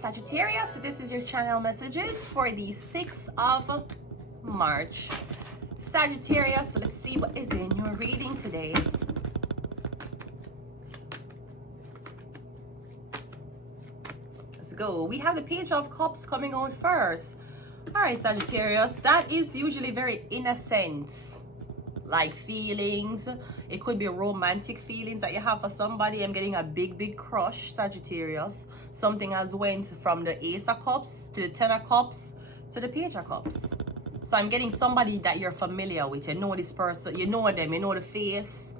Sagittarius, this is your channel messages for the 6th of March. Sagittarius, let's see what is in your reading today. Let's go. We have the Page of Cups coming out first. All right, Sagittarius, that is usually very innocent, like feelings. It could be romantic feelings that you have for somebody. I'm getting a big crush, Sagittarius. Something has went from the Ace of Cups to the Ten of Cups to the Page of Cups. So I'm getting somebody that you're familiar with. You know this person, you know them, you know the face.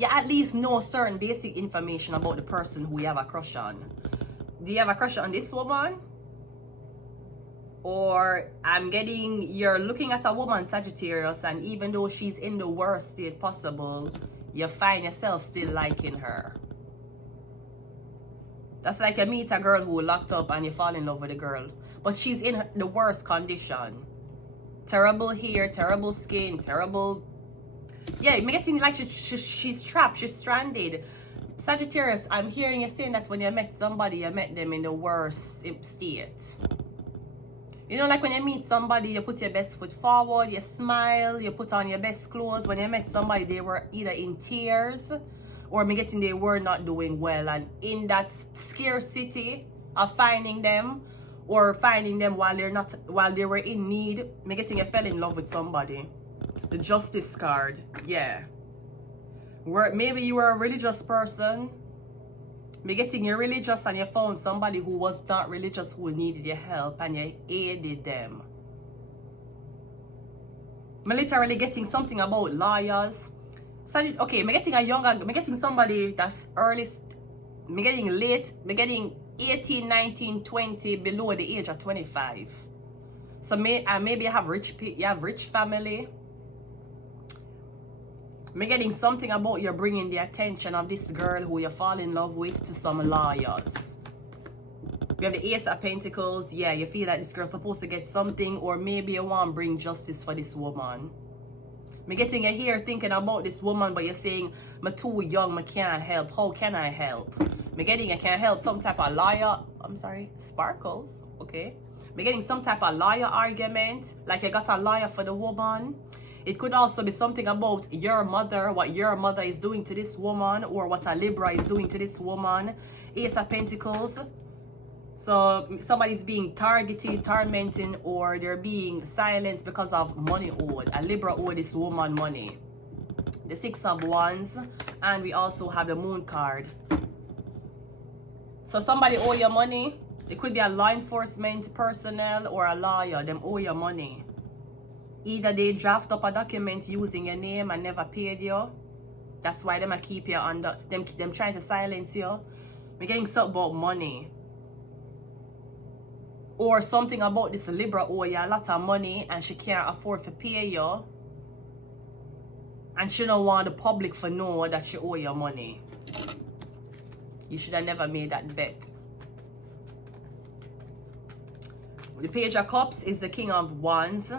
You at least know certain basic information about the person who you have a crush on. Do you have a crush on this woman? Or I'm getting, you're looking at a woman, Sagittarius, and even though she's in the worst state possible, you find yourself still liking her. That's like you meet a girl who locked up and you fall in love with the girl, but she's in the worst condition. Terrible hair, terrible skin, terrible... Yeah, I'm getting like she's trapped, she's stranded. Sagittarius, I'm hearing you saying that when you met somebody, you met them in the worst state. You know, like when you meet somebody, you put your best foot forward, you smile, you put on your best clothes. When you met somebody, they were either in tears or me getting they were not doing well. And in that scarcity of finding them or finding them while they were in need, me getting you fell in love with somebody. The Justice card, yeah. Maybe you were a religious person. Me getting you religious and you found somebody who was not religious who needed your help and you aided them. Me literally getting something about lawyers. Okay, me getting somebody that's early, me getting late, me getting 18, 19, 20, below the age of 25. So maybe you have rich family. Me getting something about you bringing the attention of this girl who you fall in love with to some lawyers. We have the Ace of Pentacles. Yeah, you feel like this girl's supposed to get something, or maybe you want to bring justice for this woman. Me getting you here thinking about this woman, but you're saying, I'm too young, I can't help. How can I help? Me getting you can't help some type of lawyer. I'm sorry, sparkles. Okay. Me getting some type of lawyer argument, like you got a lawyer for the woman. It could also be something about your mother, what your mother is doing to this woman, or what a Libra is doing to this woman. Ace of Pentacles. So somebody's being targeted, tormenting, or they're being silenced because of money owed. A Libra owed this woman money. The Six of Wands. And we also have the Moon card. So somebody owe you money. It could be a law enforcement personnel or a lawyer. Them owe you money. Either they draft up a document using your name and never paid you. That's why them keep you under them trying to silence you. We're getting something about money. Or something about this Libra owe you a lot of money and she can't afford to pay you. And she don't want the public to know that she owe you money. You should have never made that bet. The Page of Cups is the King of Wands.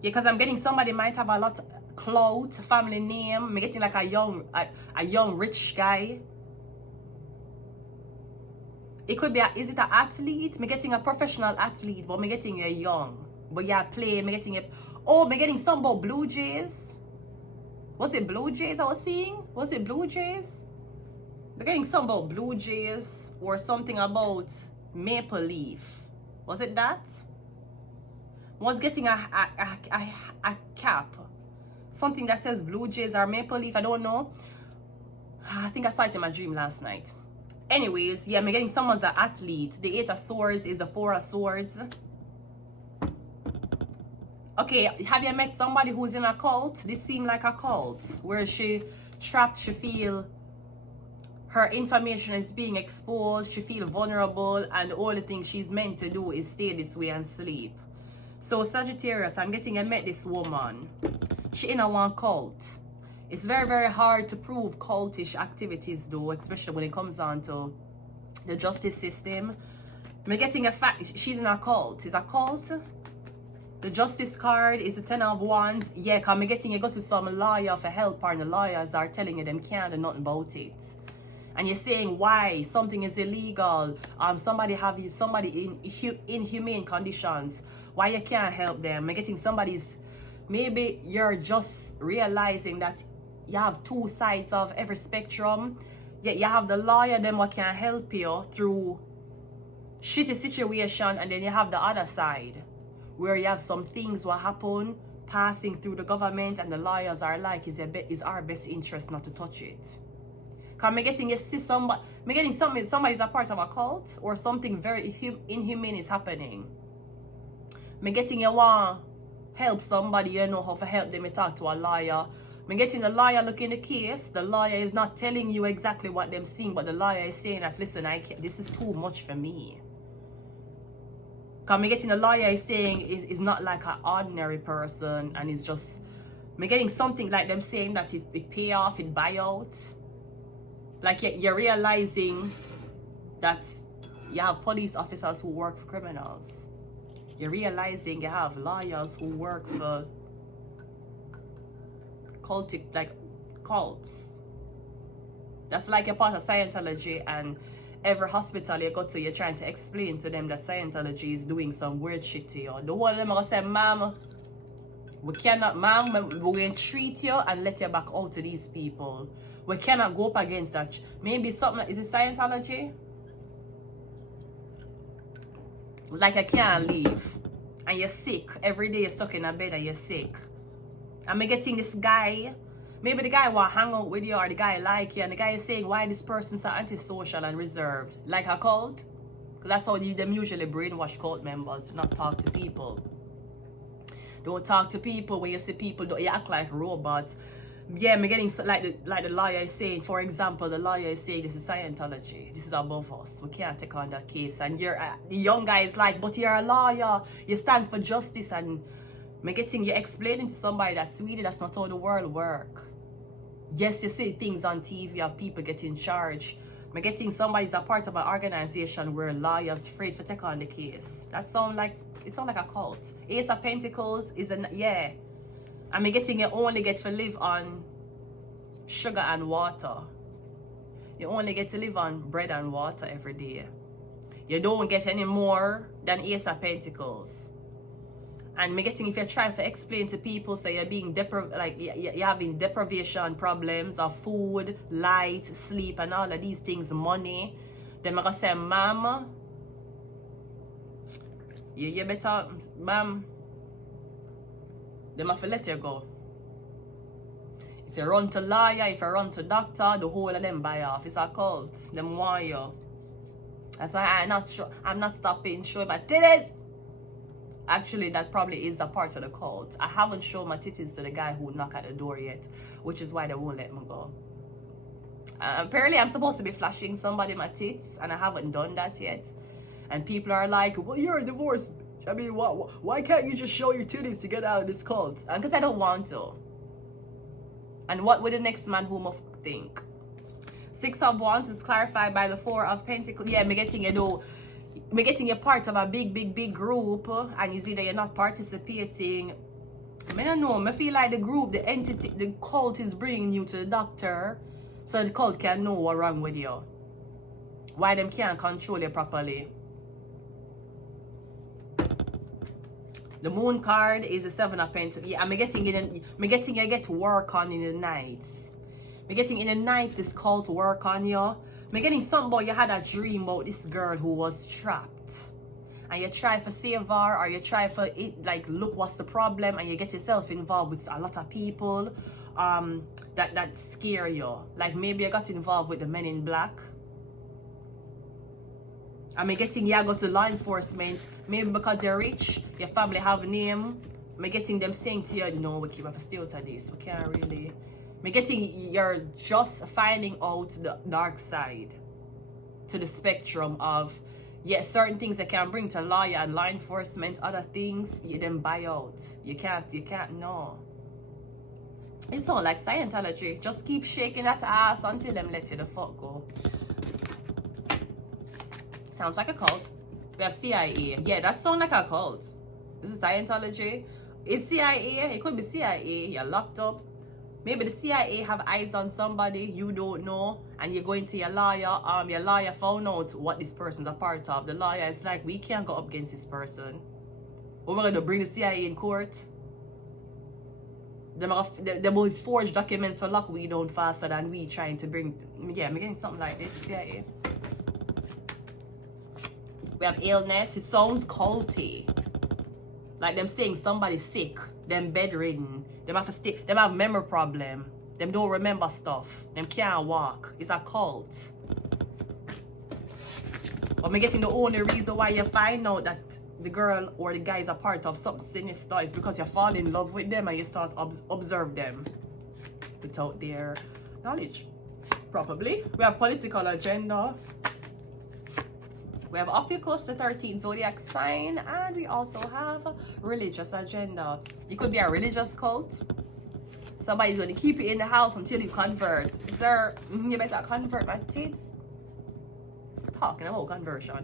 Yeah, because I'm getting somebody might have a lot of clout, family name. I'm getting like a young rich guy. It could be is it an athlete? I'm getting a professional athlete, but I'm getting a young. But yeah, play. I'm getting it. Oh, I'm getting some about Blue Jays. Was it Blue Jays I was seeing? Was it Blue Jays? I'm getting some about Blue Jays or something about Maple Leaf. Was it that? Was getting a cap, something that says Blue Jays or Maple Leaf. I don't know. I think I saw it in my dream last night. Anyways, yeah, I'm getting someone's an athlete. The Eight of Swords is the Four of Swords. Okay, have you met somebody who's in a cult? This seems like a cult where she trapped. She feel her information is being exposed. She feel vulnerable, and the only thing she's meant to do is stay this way and sleep. So Sagittarius, I'm getting I met this woman. She in a one cult. It's very hard to prove cultish activities though, especially when it comes down to the justice system. I'm getting a fact she's in a cult. It's a cult. The Justice card is the Ten of Wands. Yeah, because I'm getting you go to some lawyer for help, and the lawyers are telling you them can't do nothing about it. and you're saying why something is illegal, somebody in inhumane conditions, why you can't help them. I'm getting maybe you're just realizing that you have two sides of every spectrum. Yet you have the lawyer, them what can help you through shitty situation, and then you have the other side where you have some things what happen passing through the government, and the lawyers are like, it's our best interest not to touch it. Cause me getting somebody's a part of a cult, or something very inhumane is happening. Me getting you want help somebody, you know how to help them, you talk to a lawyer. Me getting the lawyer look in the case. The lawyer is not telling you exactly what them seeing, but the lawyer is saying that, listen, this is too much for me. Cause me getting the lawyer is saying is not like an ordinary person, and it's just me getting something like them saying that it pay off, it buy out. Like you're realizing that you have police officers who work for criminals. You're realizing you have lawyers who work for cults. That's like a part of Scientology, and every hospital you go to, you're trying to explain to them that Scientology is doing some weird shit to you. The whole of them are going to say, ma'am, we cannot, ma'am, we're going to treat you and let you back out to these people. We cannot go up against that. Maybe something, is it Scientology? It's like you can't leave, and you're sick. Every day you're stuck in a bed and you're sick. And me getting this guy, maybe the guy will hang out with you, or the guy like you, and the guy is saying why this person's so antisocial and reserved, like a cult. Because that's how them usually brainwash cult members, to not talk to people. Don't talk to people. When you see people, you act like robots. Yeah, me getting like the lawyer is saying, for example, the lawyer is saying this is Scientology, this is above us, we can't take on that case. And you're the young guy is like, but you're a lawyer, you stand for justice. And me getting you explaining to somebody that, sweetie, that's not how the world work. Yes, you see things on TV of people getting charged. Me getting somebody's a part of an organization where lawyers afraid to take on the case. It sounds like a cult. Ace of Pentacles is yeah. And me getting you only get to live on sugar and water. You only get to live on bread and water every day. You don't get any more than Ace of Pentacles. And me getting, if you try to explain to people, say you're being you're having deprivation problems of food, light, sleep, and all of these things, money, then I'm gonna say, ma'am, you better, ma'am, they have to let you go. If you run to lawyer, if you run to doctor, the whole of them buy off. It's a cult. Them want you. That's why I'm not stopping showing my titties. Actually, that probably is a part of the cult. I haven't shown my titties to the guy who knocked at the door yet, which is why they won't let me go. Apparently, I'm supposed to be flashing somebody my tits, and I haven't done that yet. And people are like, well, you're divorced. I mean, why can't you just show your titties to get out of this cult? And because I don't want to. And what would the next man whom think? Six of Wands is clarified by the Four of Pentacles. Yeah, me getting you part of a big group, and it's either you're not participating. I don't know. I feel like the group, the entity, the cult is bringing you to the doctor, so the cult can know what's wrong with you. Why them can't control you properly. The Moon card is the Seven of Pentacles. Yeah, I'm getting you get work on in the nights. I'm getting in the nights is called to work on you. I'm getting something about you had a dream about this girl who was trapped. And you try to save her, or you try to look what's the problem, and you get yourself involved with a lot of people that scare you. Like maybe you got involved with the Men in Black. I'm getting you go to law enforcement, maybe because you're rich, your family have a name. I'm getting them saying to you, no, we have to stay out of this. We can't really. I'm getting you're just finding out the dark side to the spectrum of, yes, certain things that can bring to lawyer and law enforcement, other things you then buy out. You can't know. It's all like Scientology. Just keep shaking that ass until them let you the fuck go. Sounds like a cult. We have CIA. Yeah, that sounds like a cult. This is Scientology. It's CIA. It could be CIA. You're locked up. Maybe the CIA have eyes on somebody you don't know, and you're going to your lawyer found out what this person's a part of. The lawyer is like, we can't go up against this person. We're going to bring the CIA in court. They will forge documents for lock we down faster than we trying to bring. Yeah, I'm getting something like this, CIA. We have illness. It sounds culty. Like them saying somebody's sick, them bedridden, them have to stay, them have memory problem, them don't remember stuff, them can't walk. It's a cult. But me getting the only reason why you find out that the girl or the guy is a part of something sinister is because you fall in love with them and you start observe them without their knowledge. Probably. We have political agenda. We have Ophiuchus, the 13th zodiac sign, and we also have religious agenda. You could be a religious cult. Somebody's going to keep you in the house until you convert. Sir, you better convert my tits. Talking about conversion.